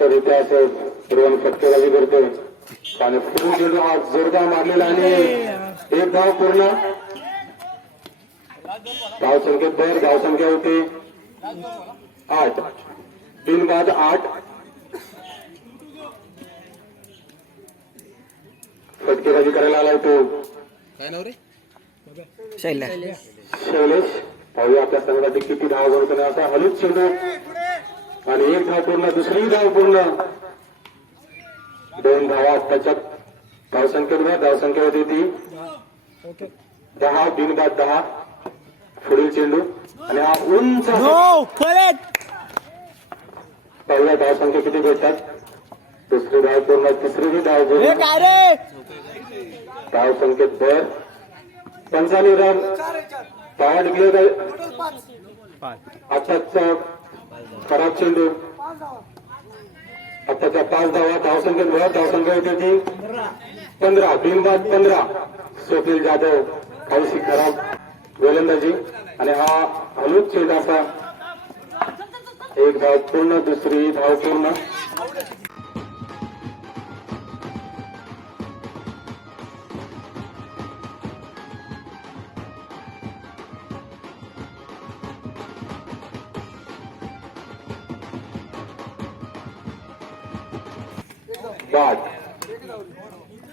उत्कृष्टरित्या असं रोहन फटकेबाजी करतोय. आणि फिरून चेंडू जोरदार मारलेला आणि एक धाव पूर्ण. धाव संख्येत बर धाव संख्या होती आठ. तीन बाद आठ. फटकेबाजी करायला आलाय तो काय नाव रे? शैल्या शैलेश पाहूया आपल्या संघासाठी किती धाव बनवतो असा हलूच चेंडू आणि एक धाव पूर्ण दुसरी धाव पूर्ण. दोन धावा त्याच्यात धावसंख्येत धावसंख्या होती. ती दहा बिन बाद दहा पुढील चेंडू. आणि हा उंच हो पहिल्या धावसंख्या किती भेटतात? दुसरी धाव पूर्ण तिसरी धाव हे पूर्ण धाव संख्येत भर. पंचावन्न रन. पाया टिकले आताचा खराब चेंडू. आताच्या पाच धावा धावसंख्या भर धावसंख्या होती ती पंधरा बिनबाद पंधरा. स्वप्नील जाधव काहीशी खराब गोलंदाजी. आणि हा हलूच चेंडू असा. एक धाव पूर्ण दुसरी धाव पूर्ण. बाद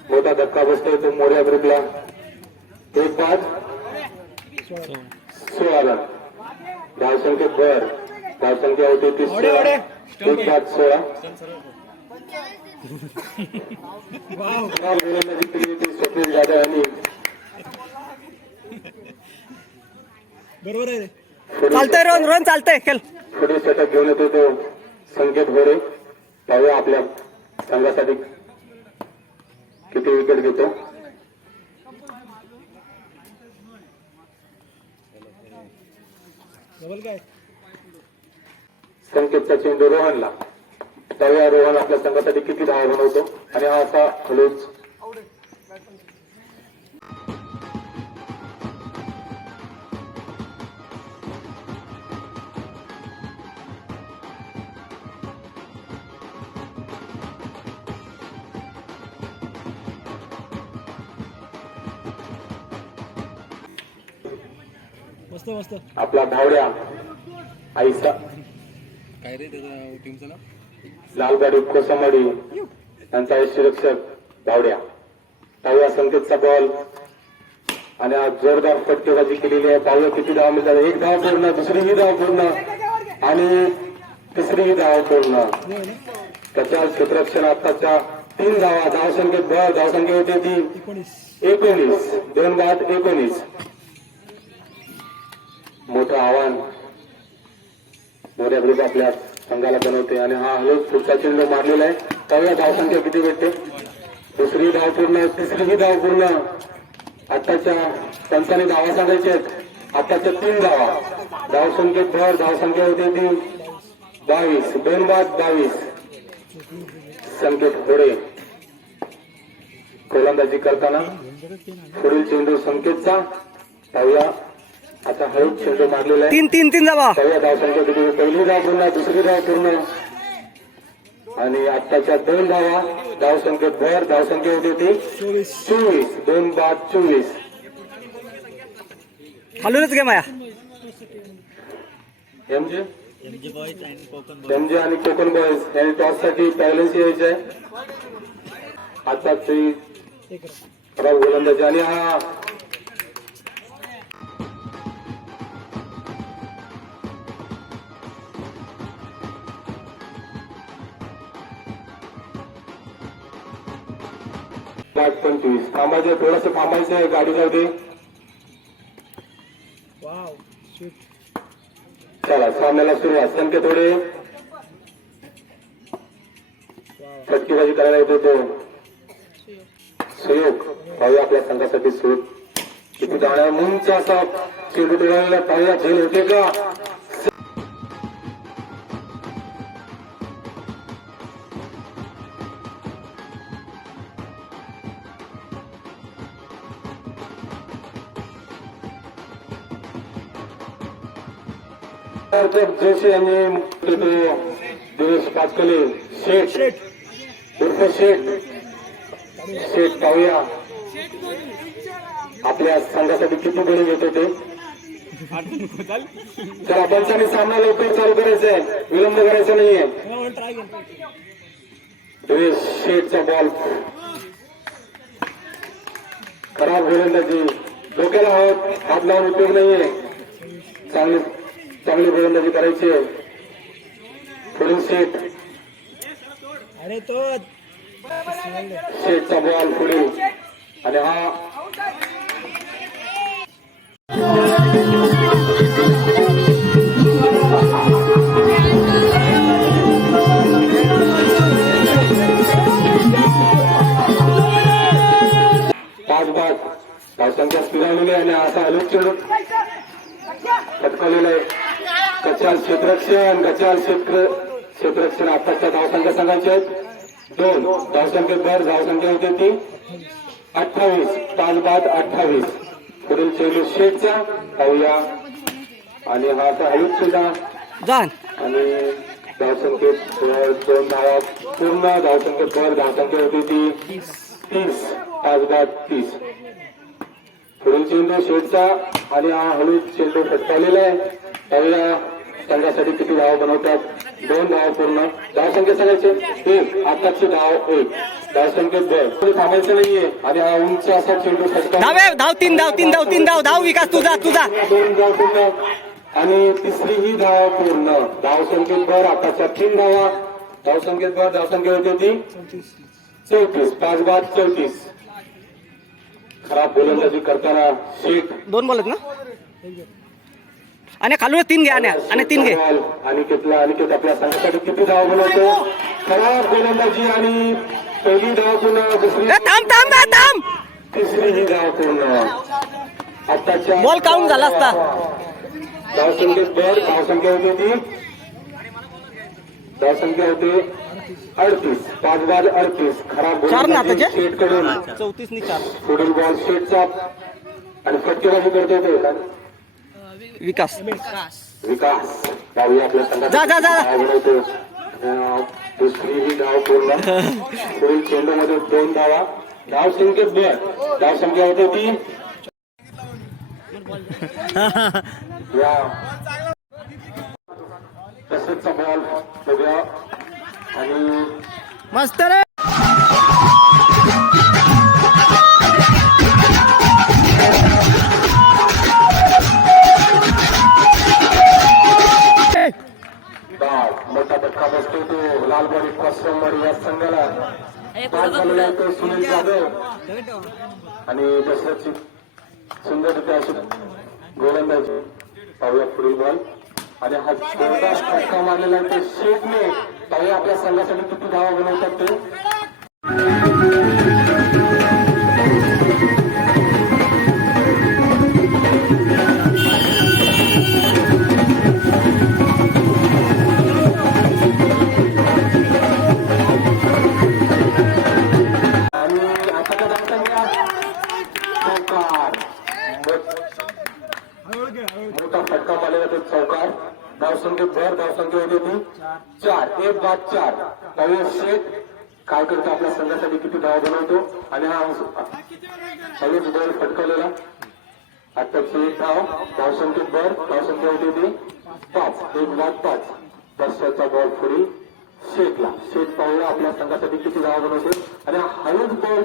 मोठा धक्का बसतोय तो मोऱ्या ग्रुपला. एक बाद सोळा रन. धावसंख्येत भर. धावसंख्या होती ती सोळा एक बाद सोळा. स्वप्नील जाधव यांनी बरोबर आहे चालतंय रोहन रोहन चालतंय खेळ. पुढील षटक घेऊन येतो तो संकेत घोडे पाहूया आपल्या संघासाठी किती विकेट घेतो? संकेतचा चेंडू रोहनला. पाहूया रोहन आपल्या संघासाठी किती धावा बनवतो? आणि हा असा हलूच आपला धावड्या आईसा काय रे त्याचं टीमचं नाव? लालगाडी कोसंबडी यांचा यशरक्षक धावड्या पाहूया संकेतचा बॉल आणि आज जोरदार फटकेबाजी केलेली आहे. पाहूया किती धाव मिळतात. एक धाव पूर्ण दुसरीही धाव पूर्ण. आणि तिसरीही धाव पूर्ण. त्याच्या क्षेत्ररक्षण आताच्या तीन धावा. धावसंख्येत भर धावसंख्या होती ती एकोणीस. एकोणीस. दोन बाद एकोणीस. मोठं आव्हान मोठ्या ग्रुप आपल्या संघाला बनवते. आणि हा हलो पुढचा चेंडू मारलेला आहे. त्यावेळेला धावसंख्या किती भेटते? दुसरी धाव पूर्ण तिसरीही धाव पूर्ण. आत्ताच्या पंचाने धावा सांगायचे आहेत. आत्ताच्या तीन धावा. धावसंख्येत भर धावसंख्या होती ती बावीस. दोन बाद बावीस. संकेत घोडे गोलंदाजी करताना पुढील चेंडू संकेतचा. पाहूया. आता हळू चेंडू मारलेला आहे. तीन तीन तीन जावा. धावसंख्या पहिली धाव पूर्ण दुसरी धाव पूर्ण. आणि आत्ताच्या दोन धावा धावसंख्येत भर धावसंख्या होती. ती चोवीस दोन बाद चोवीस. खालूनच घे माया एमजे एमजे आणि कोकण बॉयज यांनी टॉससाठी बॅलन्स यायचे आहे आता खराब गोलंदाजी. आणि हा पाच पंचवीस थांबायचं थोडस थांबायचं आहे गाडी जाऊ दे चला सामन्याला सुरुवात. संख्या थोडे फटकेबाजी करायला येतो तो. सुयोग पाहूया आपल्या संघासाठी सुयोग. किती जाण्या मुंच असा चेंडू ठेवायला पाहूया. झेल होते का? जोशी यांनी दिनेश पाचकले शेठ उर्फ शेठ शेठ पाहूया आपल्या संघासाठी किती बळी घेत होते तर पंचांनी सामना लवकर चालू करायचा आहे विलंब करायचा नाहीये दिनेश शेठचा बॉल खराब गोलंदाजी डोक्याला हात हात लावून उपयोग नाहीये. चांगली चांगली गोलंदाजी करायची पुढील शेठ अरे तो शेठचा बॉल पुढील. आणि हा. पाच बाद धावसंख्या स्थिरावलेली आहे आणि असा आलोक चेंडू पटकवलेला आहे. कचाल क्षेत्ररक्षण कचाल क्षेत्र क्षेत्ररक्षण आताच्या धावसंख्या सांगायचे आहेत. दोन धावसंख्येत भर धावसंख्या होते ती अठ्ठावीस पाच बाद अठ्ठावीस. पुढील चेंडू शेठचा पाहूया. आणि हा असा आयुष सुद्धा. आणि धावसंख्येत दोन धावा पूर्ण धावसंख्येत भर धावसंख्या होती ती तीस पाच बाद तीस. पुढील चेंडू शेठचा आणि हा हळू चेंडू फटकावलेला आहे. त्यावेळेला संघासाठी किती धाव बनवतात? दोन धाव पूर्ण. धावसंख्या सांगायचे? एक. आताची धाव एक. धावसंख्येत कोणी थांबायचं नाहीये. आणि हा उंच असा चेंडू फटका धाव धाव तीन धाव तीन धाव तीन धाव. धाव विकास तुझा तुझा. दोन धाव पूर्ण. आणि तिसरी ही धाव पूर्ण. धावसंख्येत भर आताच्या तीन धावा धावसंख्येत भर धावसंख्या होती ती? चौतीस. पाच बाद चौतीस. खराब गोलंदाजी करताना. शेख दोन बोलत ना? आणि खालून तीन घे आणि आणि तीन घे. अनिकेतला अनिकेत आपल्या संघासाठी किती धाव बनवतो? खराब गोलंदाजी आणि पहिली धाव पूर्ण दुसरी ए, थांब थांब थांब, थांब! तिसरी ही धाव पूर्ण. आताच्या बॉल काउंट झाला असता. धावसंख्येत भर धावसंख्या होती ती. धावसंख्या होते अडतीस. पाच बाद अडतीस. खराब गोलंदाजी? शेटकडून. चौतीस पुढील बॉल शेटचा आणि फटकेबाजी करतो तो. विकास. विकास. जा, जा, जा. धाव बनवतो अं, दुसरी धाव पूर्ण पुढील चेंडू मध्ये दोन धावा. धाव संख्येत भर धाव संख्या होते ती या. तसेच बॉल बघूया आणि मस्त रे. मोठा धक्का बसतो तो. लालबारी कस्टमर या संघाला. सुनील जाधव. आणि दशरथची सुंदररित्या अशी गोलंदाजी. पाहूया पुढील बॉल आणि हा जोरदार फटका मारलेला आहे ते शेखने पाहूया आपल्या संघासाठी किती धावा बनवतात ते? पाहूया शेख काय करतो आपल्या संघासाठी किती धाव बनवतो आणि हा हवेच बॉल फटकवलेला. आत्ताची एक धाव धावसंख्येत भर धावसंख्या होती ती पाच एक बाद पाच. दसऱ्याचा बॉल पुढील शेखला शेख पाहूया आपल्या संघासाठी किती धाव बनवतो. आणि हा हळूच बॉल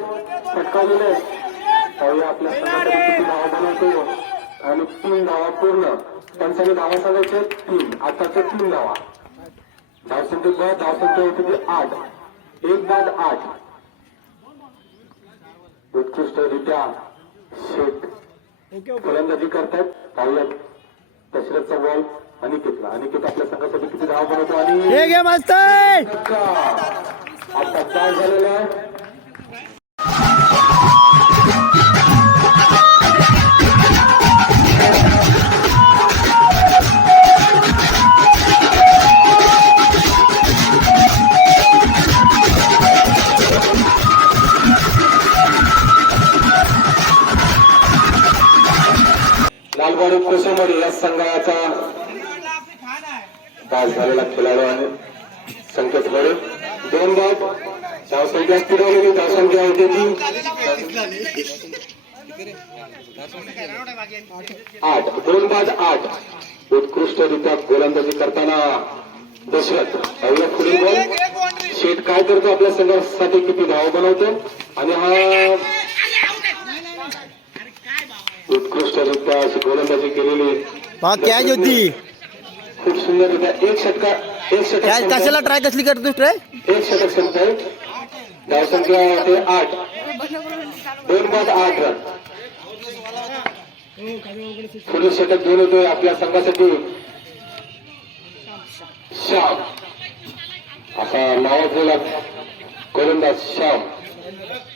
फटकावलेला आहे. पाहूया आपल्या संघासाठी किती धाव बनवतो. आणि तीन धावा पूर्ण. पंचाने धावा सांगायचे तीन. आताच्या तीन धावा. धावसंख्येत भर धावसंख्या होती ती आठ. एक बाद आठ. उत्कृष्टरित्या ओके फलंदाजी करतात. पाहूया दशरथचा बॉल अनिकेतला. अनिकेत आपल्या संघासाठी किती धाव बनवतो आणि दोन बाद धावसंख्या स्थिरवलेली धावसंख्या होती ती आठ दोन बाद आठ. उत्कृष्टरित्या गोलंदाजी करताना दशरथ पहिला पुढील बॉल. शेट काय करतो आपल्या संघासाठी? किती धाव बनवतो? आणि हा उत्कृष्टरित्या अशी गोलंदाजी केलेली खूप सुंदररित्या एक षटका षटक कशाला ट्राय कसली करतोस रे एक षटक संपतंय धावसंख्या होते आठ. दोन बाद आठ रन. पुढील षटक घेऊन येतोय आपल्या संघासाठी. श्याम. असा नावाजलेला गोलंदाज श्याम.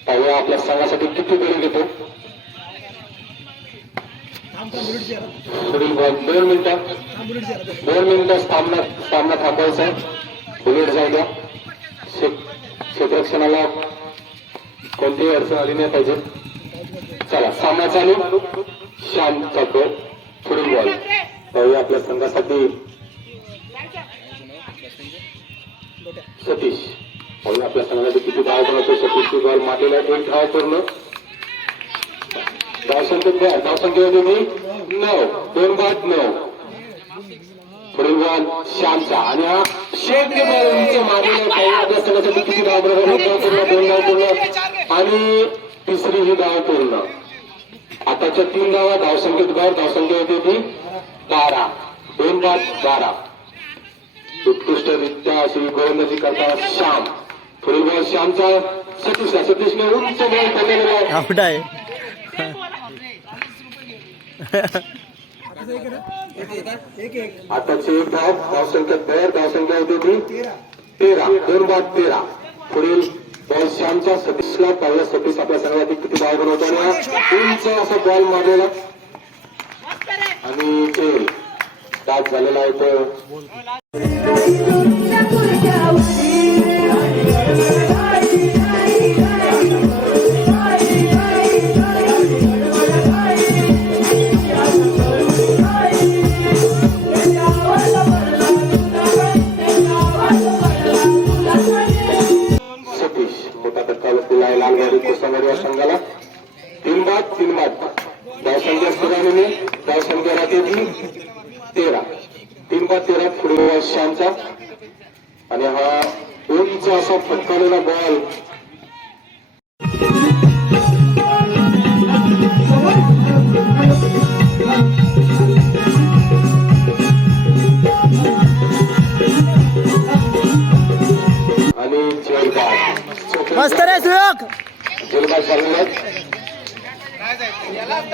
पाहूया आपल्या संघासाठी किती गडी घेतो पुढील बॉल दोन मिनिटं दोन मिनिटं सामना सामना थांबवायचा आहे बुलेट जाऊ द्या. क्षे- क्षेत्ररक्षणाला कोणतीही अडचण आली नाही पाहिजे. चला सामना चालू. श्याम चालतो पुढील बॉल पाहूया आपल्या संघासाठी. सतीश. पाहूया आपल्या संघासाठी किती धाव बनवतो सतीशची बॉल मारलेला एक धाव पूर्ण. धावसंख्या द्या धावसंख्या होती नऊ. दोन बाद नऊ. पुढील बॉल श्यामचा. आणि हा शेख के काही आपल्या संघासाठी किती धाव बरोबर दोन धाव पूर्ण आणि तिसरी ही धाव पूर्ण. आताच्या तीन धावा धावसंख्येत भर धावसंख्या होती ती बारा. दोन बाद बारा. उत्कृष्टरित्या अशी गोलंदाजी करताना श्याम. पुढील श्यामचा. सतीशला. सतीशने उंच बॉल पकडलेला आहे आहे. आताची एक धाव धावसंख्या तयार धावसंख्या होती ती तेरा दोन बाद तेरा. पुढील बॉल श्यामच्या सतीशला पहिला सतीश आपल्या संघासाठी किती धाव बनवताना उंच असा बॉल मारलेला. आणि खेळ बाद झालेला होतो. बसलेला आहे या संघाला तीन बाद तीन बाद धावसंख्या स्थिराने धावसंख्या राहते ती तेरा. तीन बाद तेरा पुढे वर्षांचा. आणि हा उंच असा फटकावलेला बॉल मस्त रे सुयोग.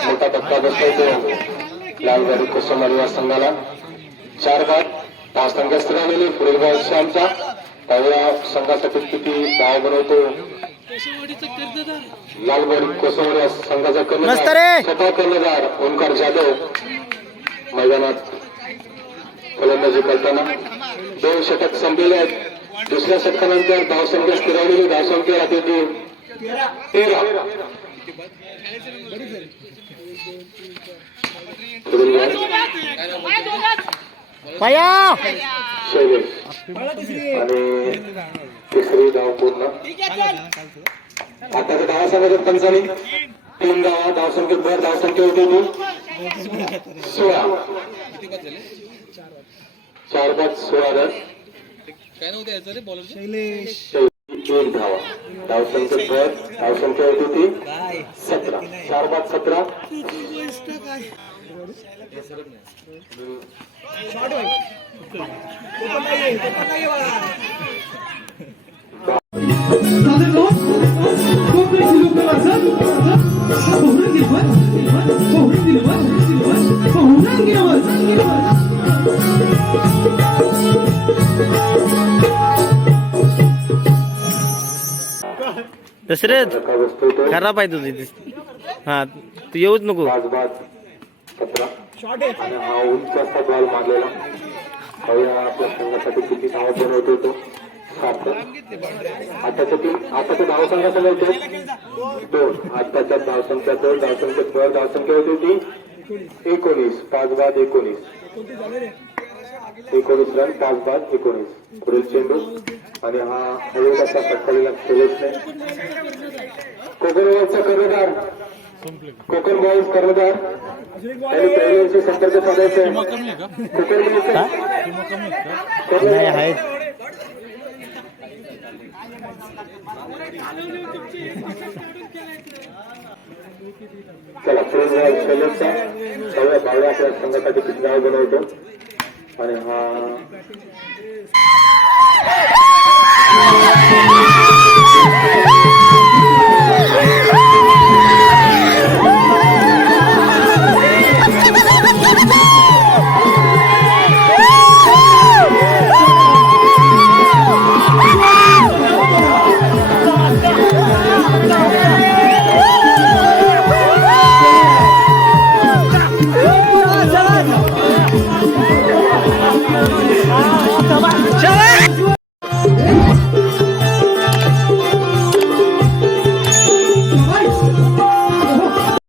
मोठा धक्का बसतोय तो. लालगाडी कोसमारी या संघाला. चार बाद धावसंख्या स्थिरावलेली पुढील बॉल श्यामचा पहिल्या संघासाठी किती धाव बनवतो. लालगाडी कोसमारी या संघाचा. कर्णधार. स्वतः कर्णधार ओंकार जाधव. मैदानात फलंदाजी करताना दोन षटक संपलेले आहेत. दुसऱ्या षटकानंतर धावसंख्या स्थिरावलेली धावसंख्या राहते ती तेरा. आणि तिसरी धाव पूर्ण. आता धावा सांगायचं पंचाने तीन धावा धावसंख्येत भर धावसंख्या होती ती. सोळा. चार पाच सोळा रन काय नव्हतं याचं रे? बॉलरचं शेवटी एक धावा भर धावसंख्या होती ती सतरा चार पाच सतरा दशरथ धक्का बसतोय तो खराब आहे तुझी हा तू येऊच नको. पाच बाद सतरा आणि हा उंच असा बॉल मारलेला. पाहूया आपल्या संघासाठी किती धाव बनवतो तो? सात. आताच्या तीन आताच्या धावसंख्या सांगायचे दोन. आताच्या धावसंख्या दोन धावसंख्येत भर धावसंख्या होती ती एकोणीस. पाच बाद एकोणीस. एकोणीस रन पाच बाद एकोणीस. पुढील चेंडू. आणि हा फटकलेला खेळत नाही. कोकण बॉयजचा कर्णधार. कोकण बॉईज कर्णधार. त्यांनी पहिल्या वर्षी संपर्क साधायचा आहे. कोकण आहेत. चला प्रेम शैलेशचा सगळ्या भावड्या आपल्या संघासाठी किती नाव बनवतो. आणि हा Thank you.